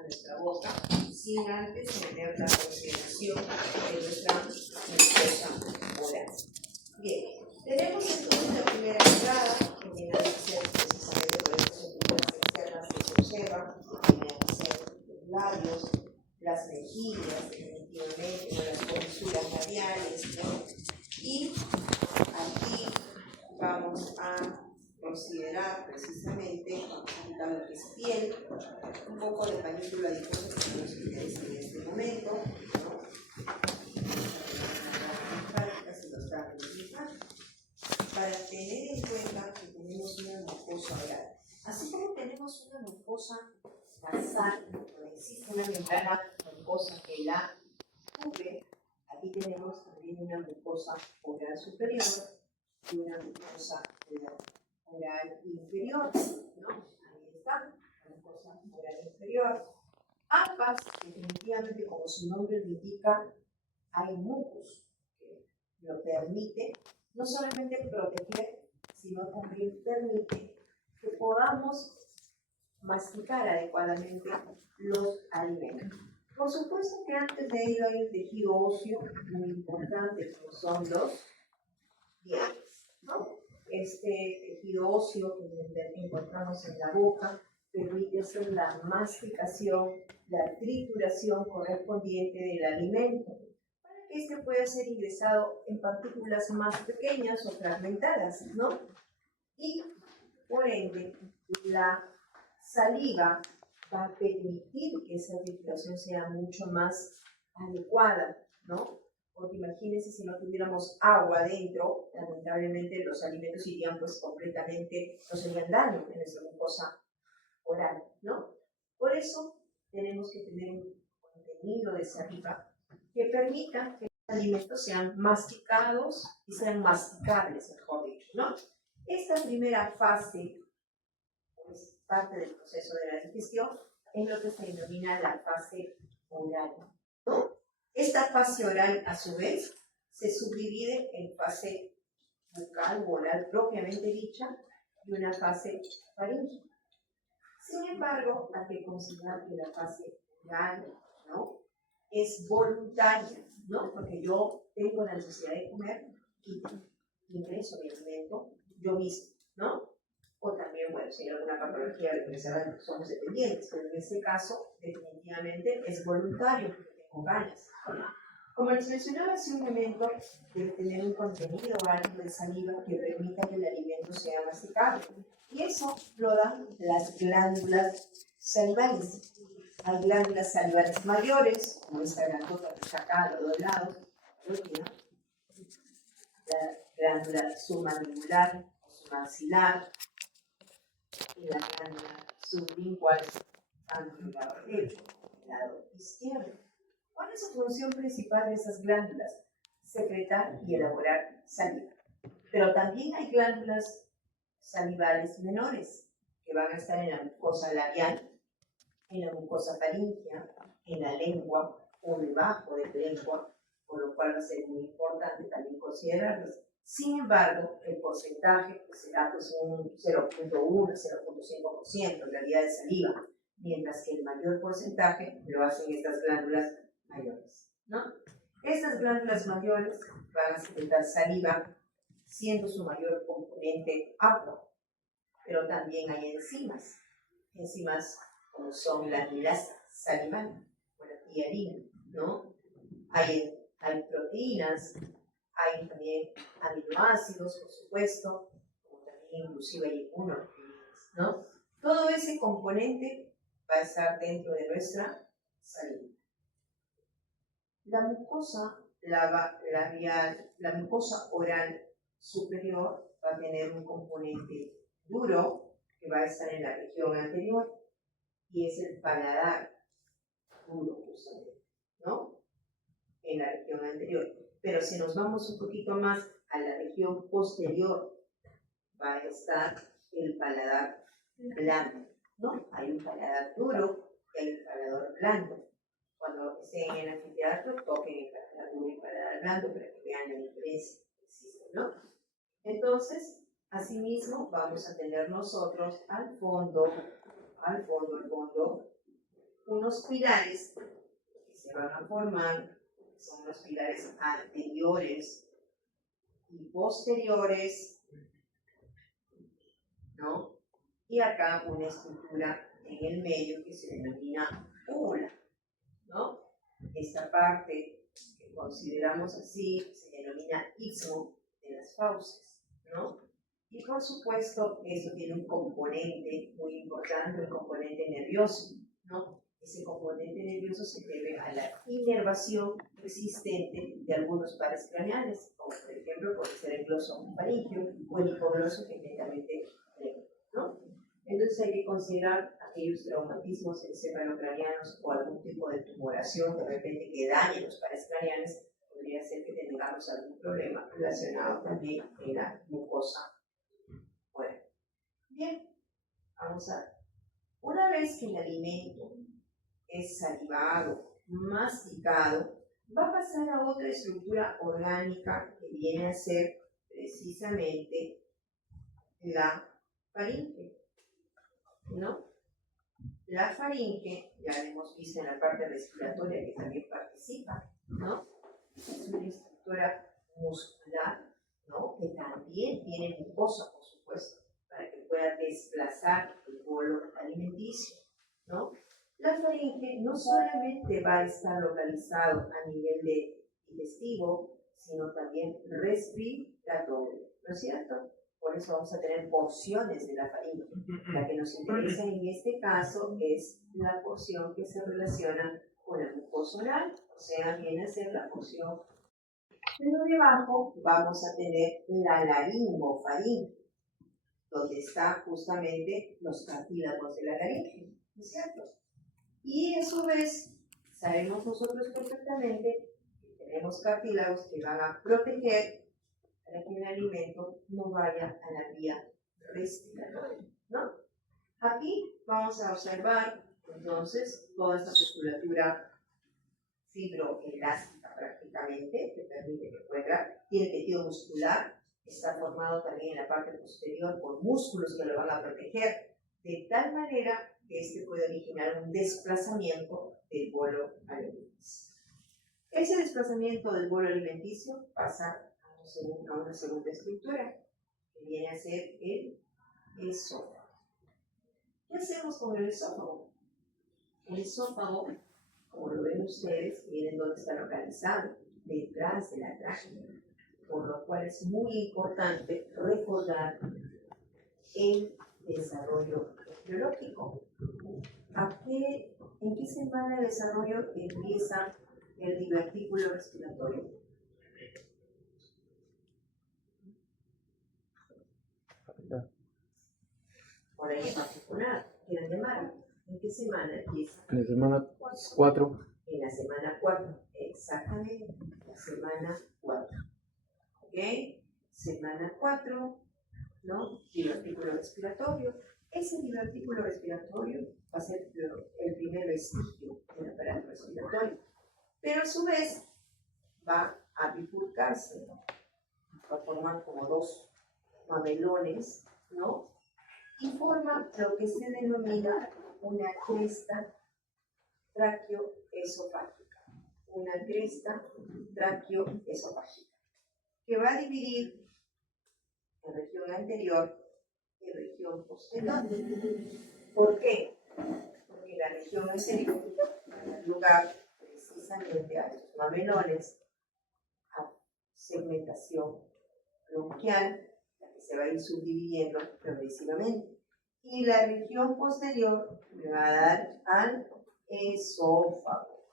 a nuestra boca sin antes tener la consideración de nuestra mucosa oral. Bien, tenemos entonces la primera entrada, que viene a ser precisamente por estas estructuras externas que se observan, que vienen a ser los labios, las mejillas, definitivamente, o las comisuras labiales, ¿no? Y aquí vamos a considerar precisamente, vamos a quitar lo que es piel, un poco de panícula adiposa que nos interesa en este momento, ¿no? Para tener en cuenta que tenemos una mucosa oral. Así como tenemos una mucosa nasal, donde existe una membrana mucosa que la cubre, aquí tenemos también una mucosa oral superior y una mucosa oral inferior, ¿no? Ahí está, la mucosa oral inferior. Ambas, definitivamente, como su nombre lo indica, hay mucus que lo permite no solamente proteger, sino también permite que podamos masticar adecuadamente los alimentos. Por supuesto que antes de ello hay un tejido óseo muy importante, como son los dientes, ¿no? Este tejido óseo que encontramos en la boca permite hacer la masticación, la trituración correspondiente del alimento, para que este pueda ser ingresado en partículas más pequeñas o fragmentadas, ¿no? Y, por ende, la saliva va a permitir que esa trituración sea mucho más adecuada, ¿no? Porque imagínense si no tuviéramos agua dentro, lamentablemente los alimentos irían pues completamente, nos harían daño en nuestra mucosa oral, ¿no? Por eso tenemos que tener un contenido de saliva que permita que los alimentos sean masticados y sean masticables, mejor dicho, ¿no? Esta primera fase, pues parte del proceso de la digestión, es lo que se denomina la fase oral, ¿no? Esta fase oral, a su vez, se subdivide en fase bucal o oral propiamente dicha y una fase faríngea. Sin embargo, hay que considerar que la fase oral, ¿no?, es voluntaria, ¿no? Porque yo tengo la necesidad de comer y ingreso mi alimento yo mismo, ¿no? O también, bueno, si hay alguna patología de que somos dependientes, pero en este caso, definitivamente es voluntario, porque tengo ganas. Como les mencionaba hace un momento, debe tener un contenido alto de saliva que permita que el alimento sea masticable. Y eso lo dan las glándulas salivales. Hay glándulas salivales mayores, como esta grandota que está acá a los dos lados, la glándula submandibular o submaxilar, y la glándula sublingual, tanto en el lado derecho como en el lado izquierdo. ¿Cuál es su función principal de esas glándulas? Secretar y elaborar saliva. Pero también hay glándulas salivales menores que van a estar en la mucosa labial, en la mucosa faríngea, en la lengua o debajo de la lengua, por lo cual va a ser muy importante también considerarlas. Sin embargo, el porcentaje pues, será pues, un 0.1, 0.5% en realidad de saliva, mientras que el mayor porcentaje lo hacen estas glándulas mayores, ¿no? Estas glándulas mayores van a secretar saliva, siendo su mayor componente agua, pero también hay enzimas como son la amilasa salival o la tiarina, ¿no? Hay proteínas, hay también aminoácidos, por supuesto, como también inclusive hay inmunoglobulanas, ¿no? Todo ese componente va a estar dentro de nuestra saliva. La mucosa labial, la mucosa oral superior va a tener un componente duro que va a estar en la región anterior y es el paladar duro, justamente, ¿no? En la región anterior. Pero si nos vamos un poquito más a la región posterior, va a estar el paladar blando, ¿no? Hay un paladar duro y hay un paladar blando. Cuando estén en el anfiteatro, toquen el paladar duro y el paladar blando para que vean la diferencia que existe, ¿no? Entonces, asimismo, vamos a tener nosotros al fondo, unos pilares que se van a formar, son los pilares anteriores y posteriores, ¿no? Y acá una estructura en el medio que se denomina úvula, ¿no? Esta parte que consideramos así se denomina istmo de las fauces, ¿no? Y por supuesto, eso tiene un componente muy importante, el componente nervioso, ¿no? Ese componente nervioso se debe a la inervación existente de algunos pares craneales, como por ejemplo puede ser el gloso faríngeo o el hipogloso que inmediatamente tenemos, ¿no? Entonces hay que considerar aquellos traumatismos encefalocraneanos o algún tipo de tumoración de repente que dañe los pares craneales, podría ser que tengamos algún problema relacionado también en la mucosa. Bueno, bien, vamos a ver. Una vez que el alimento es salivado, masticado, va a pasar a otra estructura orgánica que viene a ser precisamente la faringe, ¿no? La faringe, ya la hemos visto en la parte respiratoria que también participa, ¿no? Es una estructura muscular, ¿no? Que también tiene mucosa, por supuesto, para que pueda desplazar el bolo alimenticio, ¿no? La faringe no solamente va a estar localizado a nivel de digestivo, sino también respiratorio, ¿no es cierto? Por eso vamos a tener porciones de la faringe. La que nos interesa en este caso es la porción que se relaciona con la mucosa oral, o sea, viene a ser la porción. Pero debajo vamos a tener la laringofaringe, donde están justamente los cartílagos de la laringe, ¿no es cierto? Y a su vez, sabemos nosotros perfectamente que tenemos cartílagos que van a proteger para que el alimento no vaya a la vía respiratoria, ¿no? Aquí vamos a observar entonces toda esta musculatura fibroelástica prácticamente, que permite que pueda, tiene tejido muscular, está formado también en la parte posterior por músculos que lo van a proteger, de tal manera que este puede originar un desplazamiento del bolo alimenticio. Ese desplazamiento del bolo alimenticio pasa a una segunda estructura, que viene a ser el esófago. ¿Qué hacemos con el esófago? El esófago, como lo ven ustedes, miren dónde está localizado, detrás de la tráquea, por lo cual es muy importante recordar el desarrollo biológico. ¿En qué semana de desarrollo empieza el divertículo respiratorio? Por ahí en particular, ¿quieren llamar? ¿En qué semana empieza? En la semana 4. En la semana 4, exactamente, la semana 4. ¿Ok? Semana 4, ¿no? Divertículo respiratorio. Ese divertículo respiratorio va a ser el primer vestigio del aparato respiratorio. Pero a su vez va a bifurcarse, ¿no? Va a formar como dos mamelones, ¿no? Y forma lo que se denomina una cresta traqueoesofágica. Una cresta traqueoesofágica, que va a dividir en región anterior y región posterior. ¿Por qué? Porque la región anterior va a dar lugar precisamente a estos mamelones, a segmentación bronquial, la que se va a ir subdividiendo progresivamente. Y la región posterior le va a dar al esófago.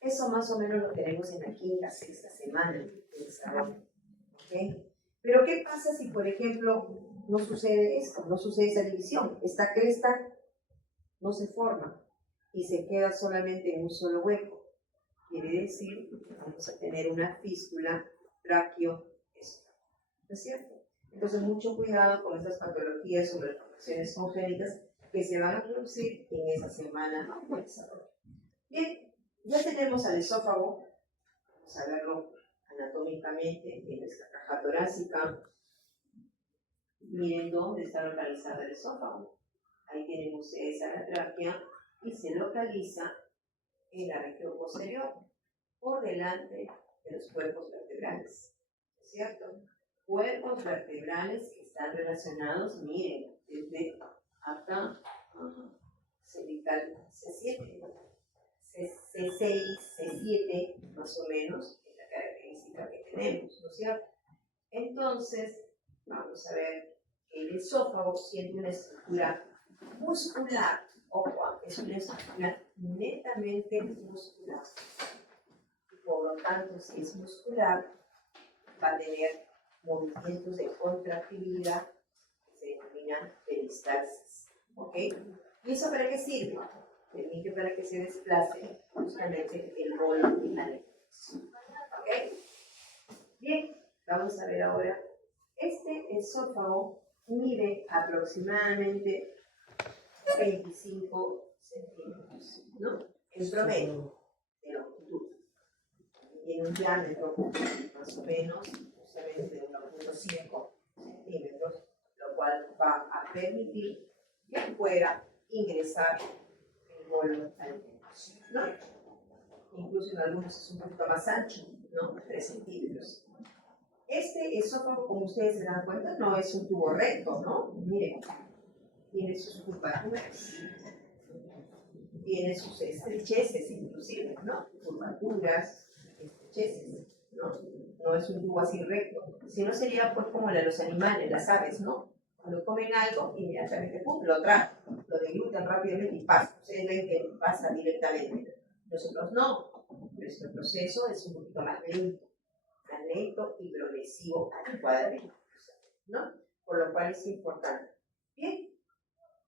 Eso más o menos lo tenemos en la quinta, sexta semana de desarrollo. ¿Okay? Pero ¿qué pasa si, por ejemplo, no sucede esto, no sucede esa división? Esta cresta no se forma y se queda solamente en un solo hueco. Quiere decir que vamos a tener una fístula traqueoesofágica. ¿No es cierto? Entonces, mucho cuidado con estas patologías o malformaciones congénitas que se van a producir en esa semana de desarrollo. Bien, ya tenemos al esófago. Vamos a verlo anatómicamente en nuestra caja torácica. Miren dónde está localizado el esófago. Ahí tienen ustedes a la tráquea y se localiza en la región posterior, por delante de los cuerpos vertebrales, ¿cierto? Cuerpos vertebrales que están relacionados, miren, desde acá, cervical C7, C6, C7, más o menos, es la característica que tenemos, ¿no es cierto? Entonces, vamos a ver, el esófago siente una estructura muscular, ojo, es una estructura netamente muscular. Por lo tanto, si es muscular, va a tener movimientos de contractibilidad que se denominan peristalsis. ¿Ok? ¿Y eso para qué sirve? Permite para que se desplace justamente el bolo y la lengua. ¿Ok? Bien, vamos a ver ahora. Este esófago mide aproximadamente 25 centímetros, ¿no? En promedio de longitud. Tiene un diámetro más o menos, justamente de 1.5 centímetros, lo cual va a permitir que pueda ingresar el bolo al intestino, ¿no? Incluso en algunos es un poquito más ancho, ¿no? 3 centímetros. Este esófago, como ustedes se dan cuenta, no es un tubo recto, ¿no? Miren, tiene sus curvaturas, tiene sus estrecheces inclusive, ¿no? Curvaturas, estrecheces, ¿no? No es un tubo así recto, si no sería pues como la de los animales, las aves, ¿no? Cuando comen algo, inmediatamente ¡pum! Lo traen, lo deglutan rápidamente y pasa. Ustedes ven que pasa directamente. Nosotros no, nuestro proceso es un poquito más lento y progresivo adecuadamente, ¿no? Por lo cual es importante. Bien,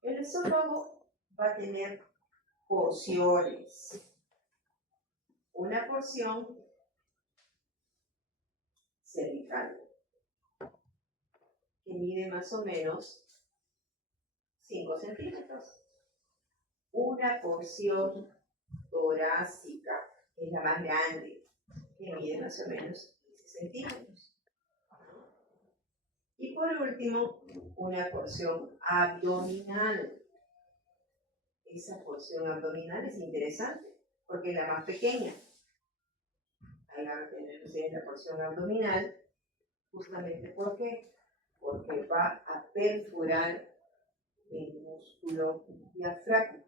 el esófago va a tener porciones. Una porción cervical, que mide más o menos 5 centímetros. Una porción torácica, que es la más grande, que mide más o menos 15 centímetros. Y por último, una porción abdominal. Esa porción abdominal es interesante, porque es la más pequeña. Ahí van a tener ustedes la porción abdominal, justamente ¿por qué? Porque va a perforar el músculo diafragma.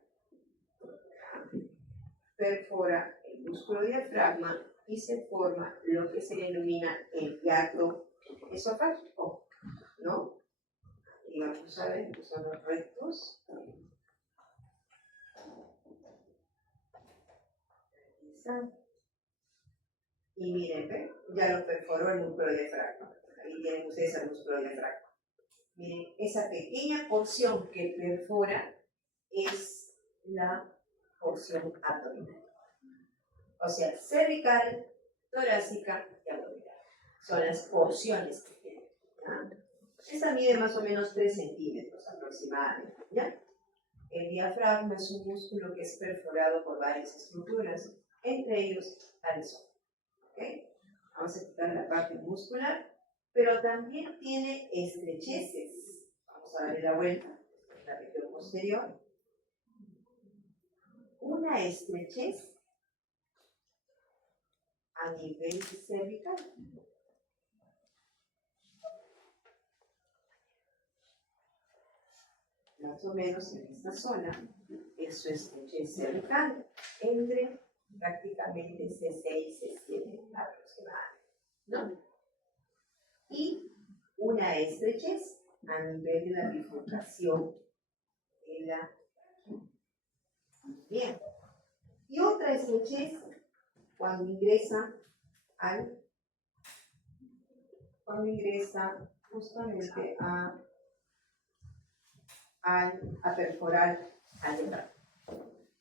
Perfora el músculo diafragma y se forma lo que se denomina el hiato esofágico, ¿no? Y vamos a ver que son los rectos. Y miren, ¿ven? Ya lo perforó el músculo diafragma. Ahí tienen ustedes el músculo diafragma. Miren, esa pequeña porción que perfora es la porción abdominal. O sea, cervical, torácica y abdominal. Son las porciones que tienen. ¿Ya? Esta mide más o menos 3 centímetros aproximadamente. ¿Ya? El diafragma es un músculo que es perforado por varias estructuras, entre ellos al esófago. ¿Okay? Vamos a quitar la parte muscular, pero también tiene estrecheces. Vamos a darle la vuelta en la región posterior. Una estrechez a nivel cervical. Más o menos en esta zona es su estrechez cervical, entre prácticamente C6, C7 aproximadamente, ¿no? Y una estrechez a nivel de la bifurcación de la bien. Y otra estrechez cuando ingresa justamente a perforar al diafragma.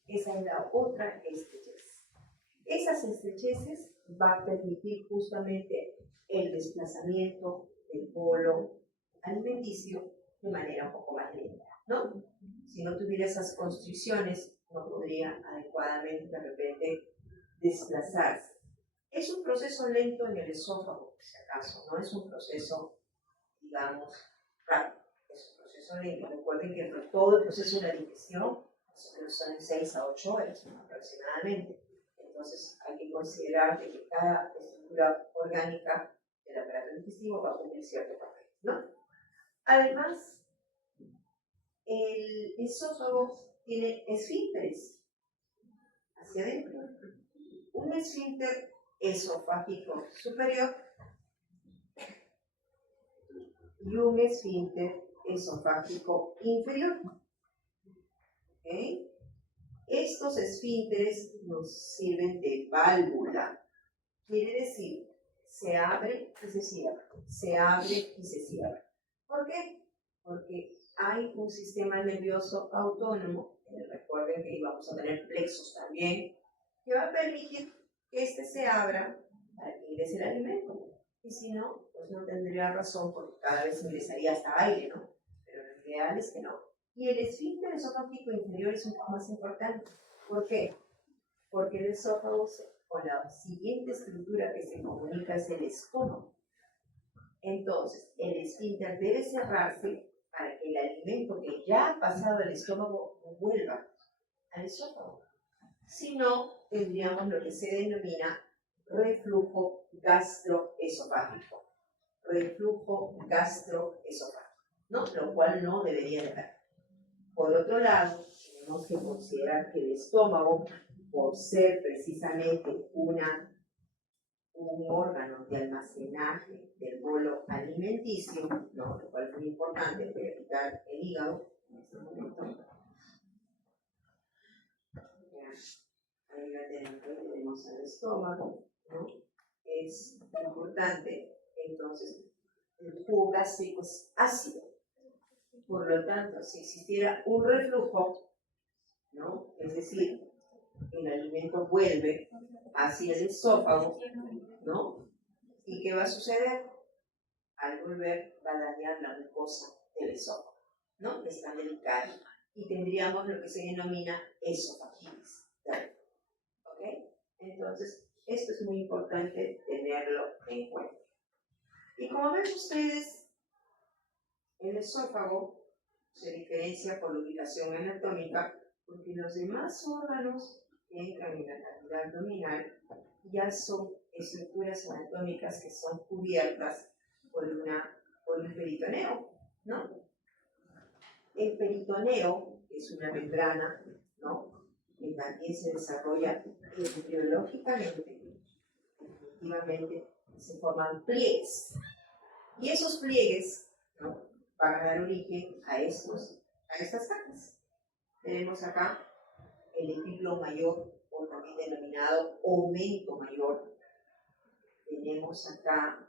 Esa es la otra estrechez. Esas estrecheces va a permitir justamente el desplazamiento del bolo alimenticio de manera un poco más lenta, ¿no? Si no tuviera esas constricciones, no podría adecuadamente de repente desplazarse. Es un proceso lento en el esófago, por si acaso, no es un proceso, digamos, rápido, es un proceso lento. Recuerden que todo el proceso de la digestión más o menos son 6 a 8 horas aproximadamente. Entonces hay que considerar que cada estructura orgánica del aparato digestivo va a cumplir cierto papel, ¿no? Además, el esófago tiene esfínteres hacia adentro. Un esfínter esofágico superior y un esfínter esofágico inferior. ¿Okay? Estos esfínteres nos sirven de válvula. Quiere decir, se abre y se cierra, se abre y se cierra. ¿Por qué? Porque hay un sistema nervioso autónomo, recuerden que íbamos a tener plexos también, que va a permitir que este se abra para que ingrese el alimento. Y si no, pues no tendría razón, porque cada vez ingresaría hasta aire, ¿no? Pero lo ideal es que no. Y el esfínter esofágico inferior es un poco más importante. ¿Por qué? Porque el esófago, con la siguiente estructura que se comunica, es el estómago. Entonces, el esfínter debe cerrarse para que el alimento que ya ha pasado al estómago vuelva al esófago. Si no, tendríamos lo que se denomina reflujo gastroesofágico. Reflujo gastroesofágico, ¿no? Lo cual no debería de haber. Por otro lado, tenemos que considerar que el estómago, por ser precisamente un órgano de almacenaje del bolo alimenticio, ¿no? Lo cual es muy importante, voy a quitar el hígado en este momento. Ahí la tenemos el estómago, ¿no? Es importante, entonces, el jugo gástrico es ácido. Por lo tanto, si existiera un reflujo, ¿no? Es decir, el alimento vuelve hacia el esófago, ¿no? ¿Y qué va a suceder? Al volver va a dañar la mucosa del esófago, ¿no? Es tan delicada. Y tendríamos lo que se denomina esofagitis. ¿Ok? Entonces, esto es muy importante tenerlo en cuenta. Y como ven ustedes, el esófago se diferencia por la ubicación anatómica porque los demás órganos que entran en la cavidad abdominal ya son estructuras anatómicas que son cubiertas por un peritoneo, ¿no? El peritoneo es una membrana, ¿no? Que también se desarrolla embriológicamente, definitivamente se forman pliegues. Y esos pliegues, ¿no? Van a dar origen a estas capas. Tenemos acá el epíclo mayor, o también denominado aumento mayor. Tenemos acá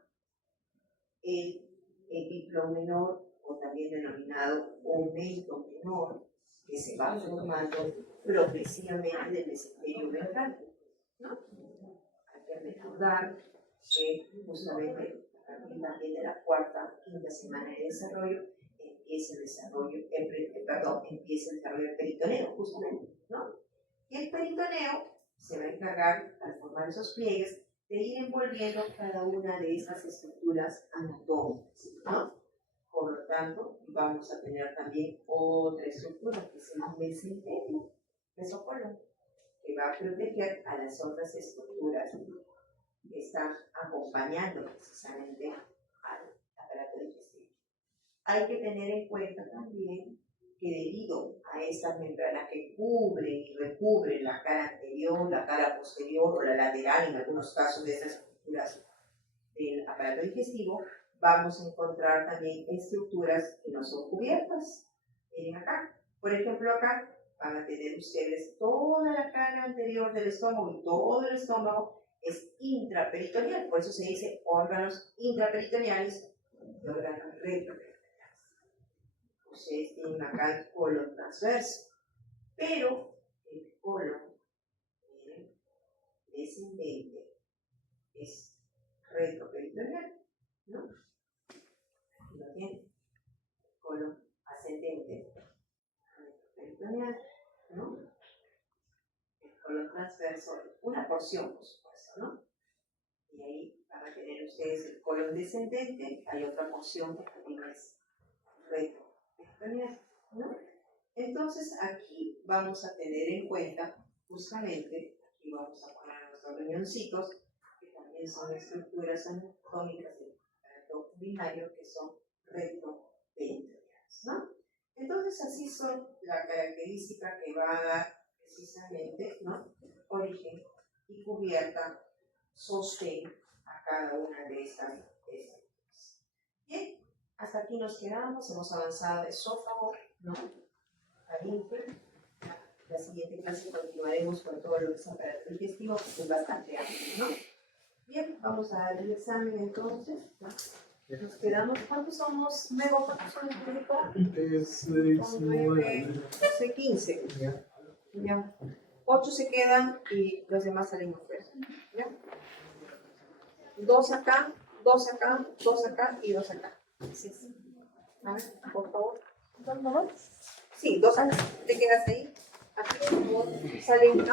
el epíclo menor, o también denominado aumento menor, que se va formando progresivamente del mesenterio ventral, ¿no? Hay que recordar que justamente a partir también de la cuarta, quinta semana de desarrollo empieza el desarrollo del peritoneo, justamente, ¿no? Y el peritoneo se va a encargar, al formar esos pliegues, de ir envolviendo cada una de estas estructuras anatómicas, ¿no? Por lo tanto, vamos a tener también otra estructura que es el mesenterio mesocolo, que va a proteger a las otras estructuras que están acompañando precisamente al aparato digestivo. Hay que tener en cuenta también que debido a estas membranas que cubren y recubren la cara anterior, la cara posterior o la lateral, en algunos casos de estas estructuras del aparato digestivo, vamos a encontrar también estructuras que no son cubiertas. Miren acá, por ejemplo acá van a tener ustedes toda la cara anterior del estómago y todo el estómago es intraperitoneal, por eso se dice órganos intraperitoneales y órganos retroperitoneales. Ustedes tienen acá el colon transverso, pero el colon descendente es retroperitoneal, ¿no? Aquí lo tienen. El colon ascendente, retroperitoneal, ¿no? El colon transverso, una porción, por supuesto, ¿no? Y ahí van a tener ustedes el colon descendente, hay otra porción que también es retroperitoneal, ¿no? Entonces aquí vamos a tener en cuenta, justamente, aquí vamos a poner nuestros riñoncitos, que también son estructuras anatómicas del aparato urinario, que son rectoventriculares, ¿no? Entonces así son la característica que va a dar precisamente, ¿no?, origen y cubierta, sostén a cada una de estas estructuras. Bien, hasta aquí nos quedamos, hemos avanzado de esófago, ¿no?, faringe. La siguiente clase continuaremos con todo lo que es aparato digestivo, que es bastante amplio, ¿no? Bien, vamos a dar el examen entonces, ¿no? Nos quedamos, ¿cuántos somos? Luego, ¿cuántos son en México? 6, 9, 12, 15. Ya. 8 se quedan y los demás salimos fuera. ¿Ya? 2 acá, 2 acá, 2 acá y 2 acá. Sí, sí. A ver, por favor. ¿2 nomás? Sí, 2 acá. Te quedas ahí. Aquí, por favor, salen.